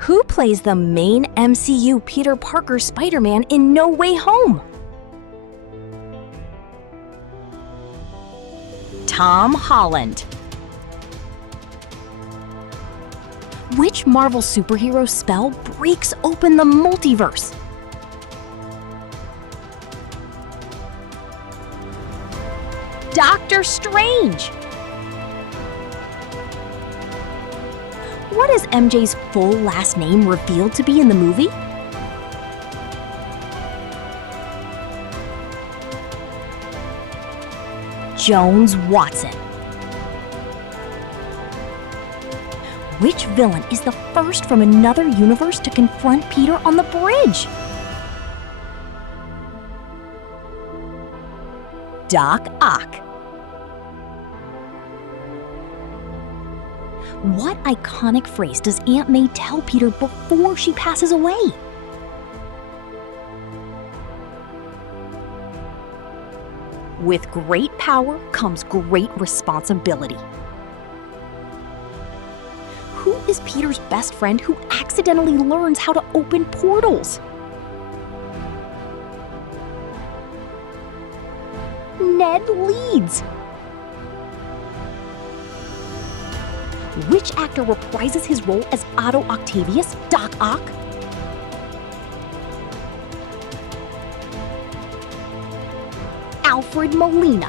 Who plays the main MCU Peter Parker Spider-Man in No Way Home? Tom Holland. Which Marvel superhero spell breaks open the multiverse? Doctor Strange. What is MJ's full last name revealed to be in the movie? Jones-Watson. Which villain is the first from another universe to confront Peter on the bridge? Doc Ock. What iconic phrase does Aunt May tell Peter before she passes away? With great power comes great responsibility. Who is Peter's best friend who accidentally learns how to open portals? Ned Leeds. Which actor reprises his role as Otto Octavius, Doc Ock? Alfred Molina.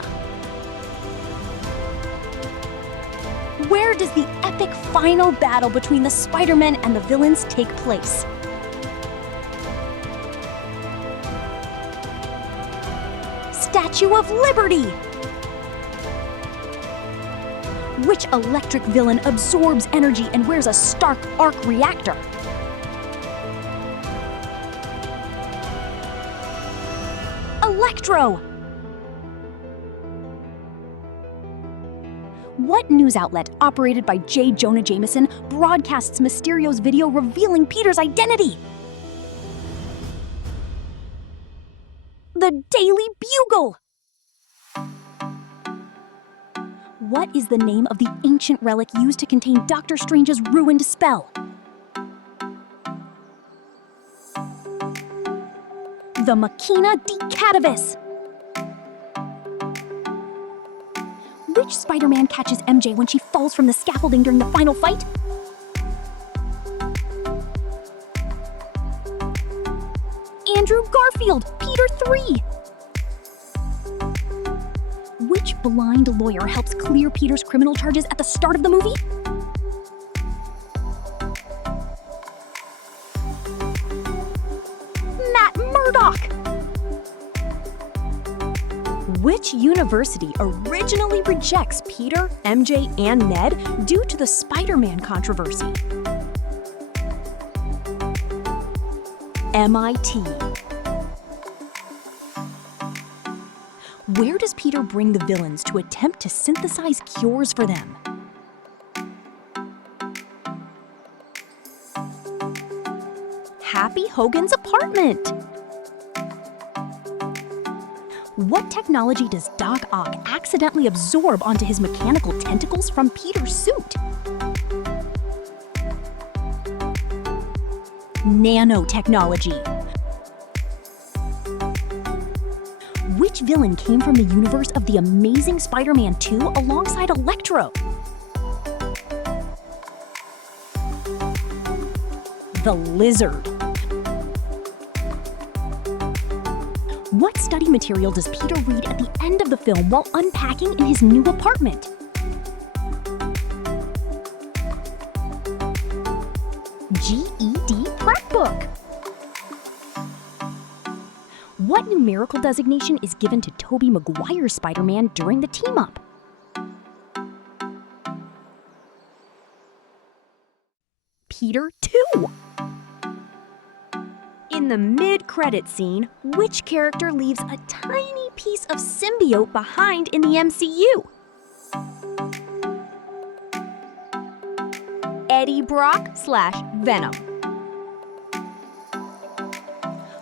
Where does the epic final battle between the Spider-Men and the villains take place? Statue of Liberty. Which electric villain absorbs energy and wears a Stark arc reactor? Electro. What news outlet, operated by J. Jonah Jameson, broadcasts Mysterio's video revealing Peter's identity? The Daily Bugle! What is the name of the ancient relic used to contain Doctor Strange's ruined spell? The Machina de Cadavis! Which Spider-Man catches MJ when she falls from the scaffolding during the final fight? Andrew Garfield, Peter 3! Which blind lawyer helps clear Peter's criminal charges at the start of the movie? Matt Murdock! Which university originally rejects Peter, MJ, and Ned due to the Spider-Man controversy? MIT. Where does Peter bring the villains to attempt to synthesize cures for them? Happy Hogan's apartment. What technology does Doc Ock accidentally absorb onto his mechanical tentacles from Peter's suit? Nanotechnology. Which villain came from the universe of The Amazing Spider-Man 2 alongside Electro? The Lizard. What study material does Peter read at the end of the film while unpacking in his new apartment? GED prep book. What numerical designation is given to Tobey Maguire's Spider-Man during the team-up? Peter 2. In the mid-credit scene, which character leaves a tiny piece of symbiote behind in the MCU? Eddie Brock / Venom.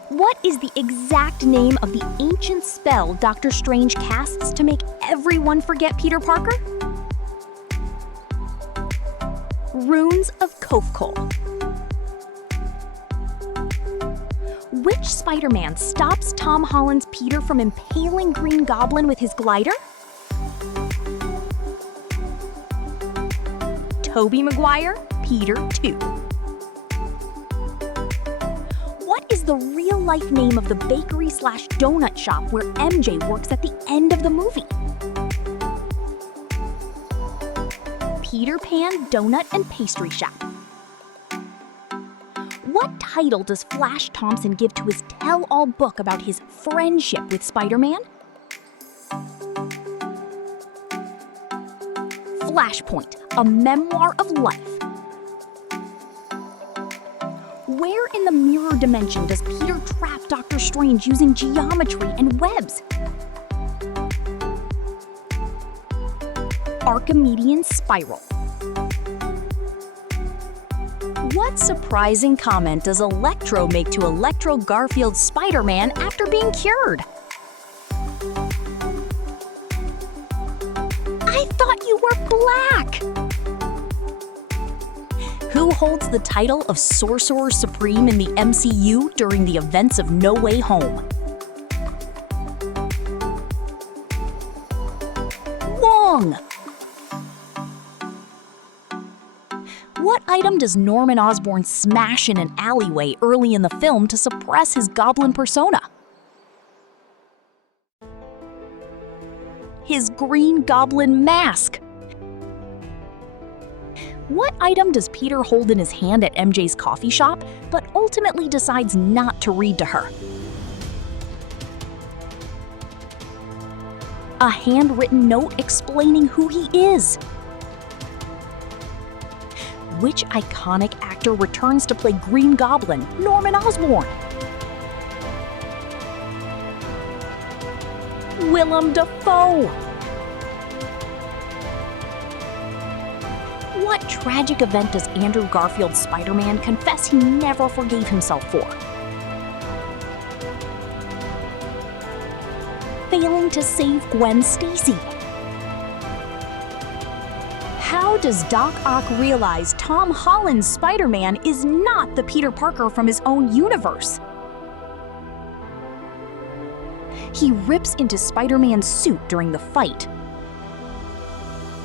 What is the exact name of the ancient spell Doctor Strange casts to make everyone forget Peter Parker? Runes of Kofkol. Which Spider-Man stops Tom Holland's Peter from impaling Green Goblin with his glider? Tobey Maguire, Peter 2. What is the real-life name of the bakery/donut shop where MJ works at the end of the movie? Peter Pan Donut and Pastry Shop. What title does Flash Thompson give to his tell-all book about his friendship with Spider-Man? Flashpoint, a memoir of life. Where in the mirror dimension does Peter trap Doctor Strange using geometry and webs? Archimedean spiral. What surprising comment does Electro make to Electro Garfield's Spider-Man after being cured? I thought you were black! Who holds the title of Sorcerer Supreme in the MCU during the events of No Way Home? Wong! What item does Norman Osborn smash in an alleyway early in the film to suppress his goblin persona? His Green Goblin mask. What item does Peter hold in his hand at MJ's coffee shop, but ultimately decides not to read to her? A handwritten note explaining who he is. Which iconic actor returns to play Green Goblin, Norman Osborn? Willem Dafoe! What tragic event does Andrew Garfield's Spider-Man confess he never forgave himself for? Failing to save Gwen Stacy. How does Doc Ock realize Tom Holland's Spider-Man is not the Peter Parker from his own universe? He rips into Spider-Man's suit during the fight.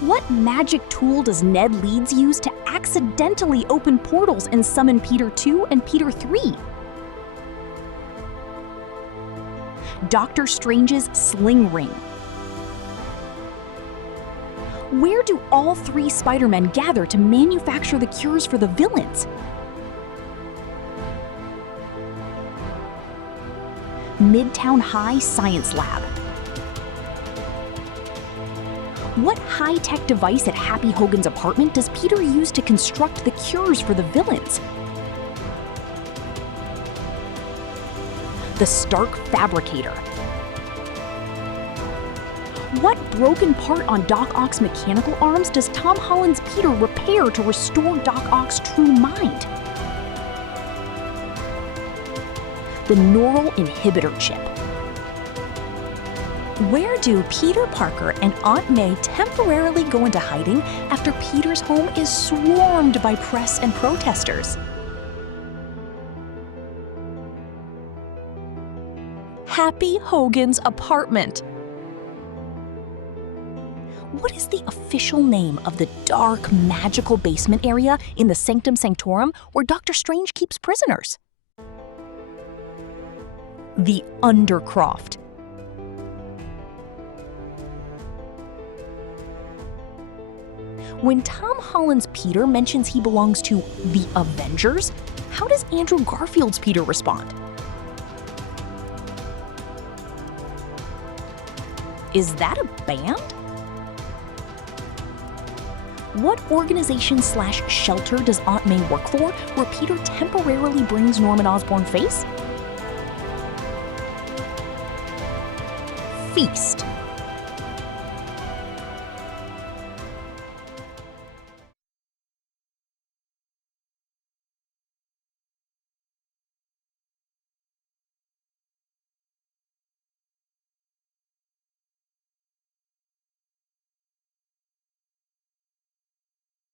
What magic tool does Ned Leeds use to accidentally open portals and summon Peter 2 and Peter 3? Doctor Strange's sling ring. Where do all three Spider-Men gather to manufacture the cures for the villains? Midtown High Science Lab. What high-tech device at Happy Hogan's apartment does Peter use to construct the cures for the villains? The Stark Fabricator. What broken part on Doc Ock's mechanical arms does Tom Holland's Peter repair to restore Doc Ock's true mind? The neural inhibitor chip. Where do Peter Parker and Aunt May temporarily go into hiding after Peter's home is swarmed by press and protesters? Happy Hogan's apartment. What is the official name of the dark, magical basement area in the Sanctum Sanctorum where Doctor Strange keeps prisoners? The Undercroft. When Tom Holland's Peter mentions he belongs to the Avengers, how does Andrew Garfield's Peter respond? Is that a band? What organization/shelter does Aunt May work for where Peter temporarily brings Norman Osborn face? Feast.